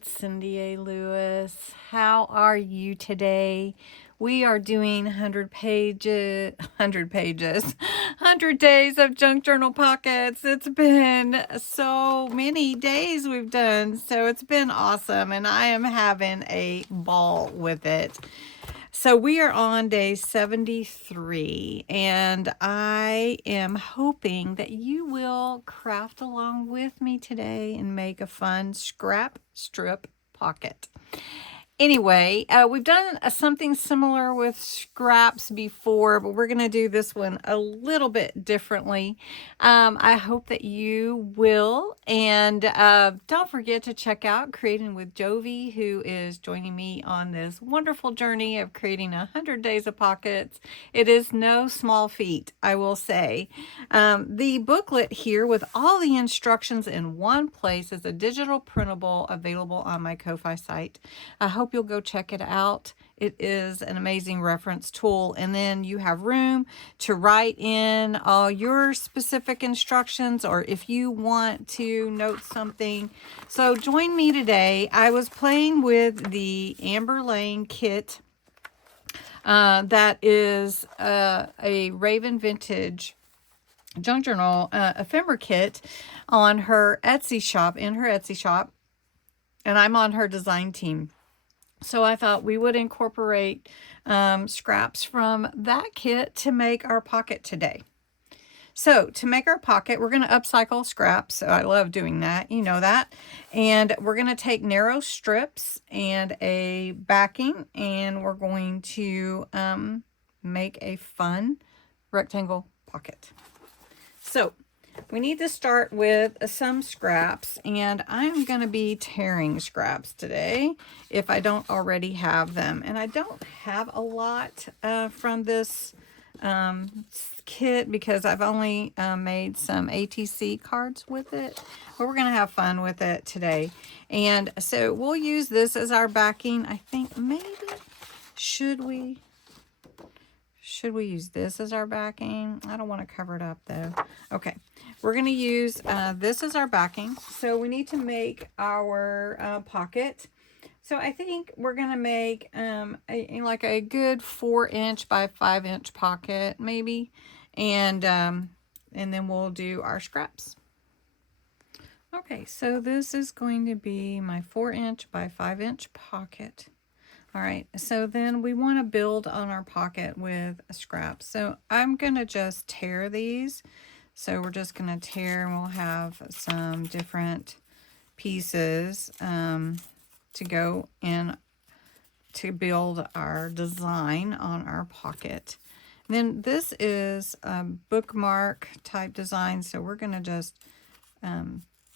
it's Cindy A. Lewis. How are you today? We are doing 100 pages, 100 days of junk journal pockets. It's been so many days we've done, so it's been awesome, and I am having a ball with it. So we are on day 73, and I am hoping that you will craft along with me today and make a fun scrap strip pocket. Anyway, we've done something similar with scraps before, but we're going to do this one a little bit differently. I hope that you will. And don't forget to check out Creating with Jovi, who is joining me on this wonderful journey of creating 100 days of pockets. It is no small feat, I will say. The booklet here with all the instructions in one place is a digital printable available on my Ko-Fi site. I hope you'll go check it out. It is an amazing reference tool. And then you have room to write in all your specific instructions, or if you want to note something. So join me today. I was playing with the Amber Lane kit. That is a Raven Vintage junk journal ephemera kit on her Etsy shop, and I'm on her design team. So I thought we would incorporate scraps from that kit to make our pocket today. So to make our pocket, we're going to upcycle scraps. So I love doing that. You know that. And we're going to take narrow strips and a backing, and we're going to make a fun rectangle pocket. So we need to start with some scraps, and I'm going to be tearing scraps today if I don't already have them. And I don't have a lot from this kit because I've only made some ATC cards with it, but we're going to have fun with it today. And so we'll use this as our backing. I think maybe, should we use this as our backing? I don't want to cover it up though. Okay, we're going to use this as our backing. So we need to make our pocket. So I think we're going to make like a good 4" by 5" pocket maybe. And then we'll do our scraps. Okay, so this is going to be my 4" by 5" pocket. All right, so then we want to build on our pocket with scraps. So I'm going to just tear these. So we're just going to tear, and we'll have some different pieces to go in to build our design on our pocket. And then this is a bookmark type design. So we're going to just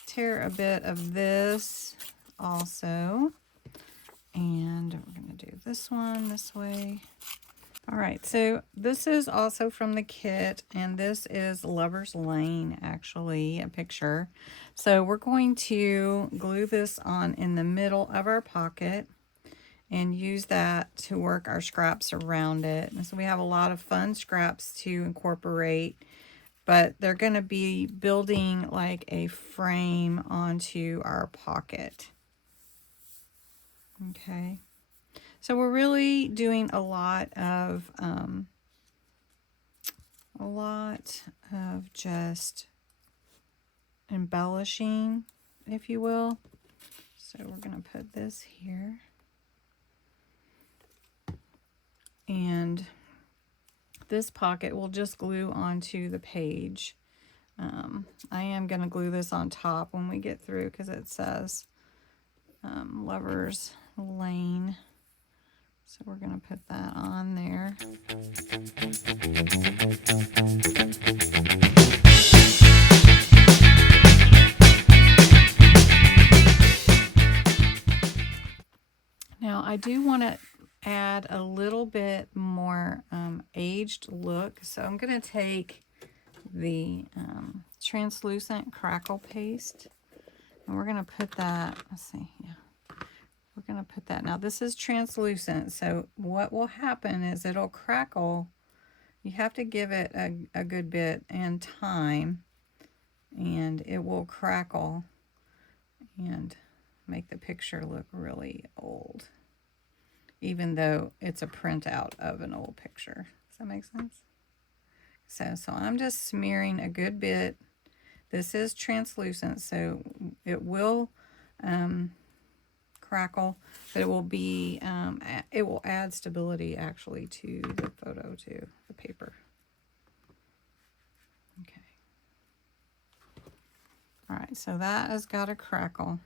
tear a bit of this also. And we're going to do this one this way. All right, so this is also from the kit, and this is Lover's Lane, actually, a picture. So we're going to glue this on in the middle of our pocket and use that to work our scraps around it. And so we have a lot of fun scraps to incorporate, but they're going to be building like a frame onto our pocket. Okay, so we're really doing a lot of just embellishing, if you will. So we're going to put this here, and this pocket will just glue onto the page. I am going to glue this on top when we get through because it says Lover's Lane. So we're going to put that on there. Now I do want to add a little bit more aged look. So I'm going to take the translucent crackle paste, and we're going to put that, let's see, yeah. We're going to put that. Now this is translucent, so what will happen is it'll crackle. You have to give it a good bit and time, and it will crackle. And make the picture look really old, even though it's a printout of an old picture. Does that make sense? So I'm just smearing a good bit. This is translucent, so it will crackle, but it will be, it will add stability actually to the photo, to the paper. Okay. All right, so that has got a crackle,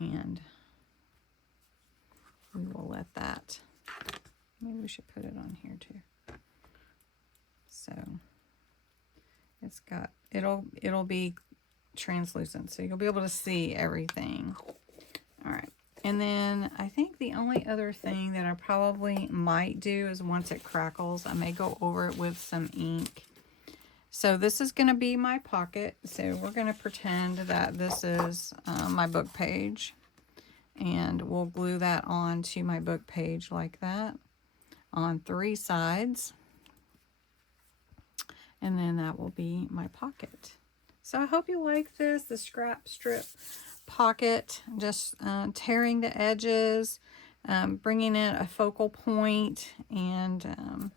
and we will let that, maybe we should put it on here too. So it's got, it'll be translucent, so you'll be able to see everything. All right, and then I think the only other thing that I probably might do is once it crackles, I may go over it with some ink. So this is going to be my pocket, so we're going to pretend that this is my book page, and we'll glue that onto my book page like that on 3 sides, and then that will be my pocket. So I hope you like this, the scrap strip pocket, just tearing the edges, bringing in a focal point, and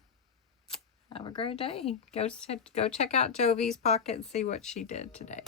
have a great day. Go check out Jovi's pocket and see what she did today.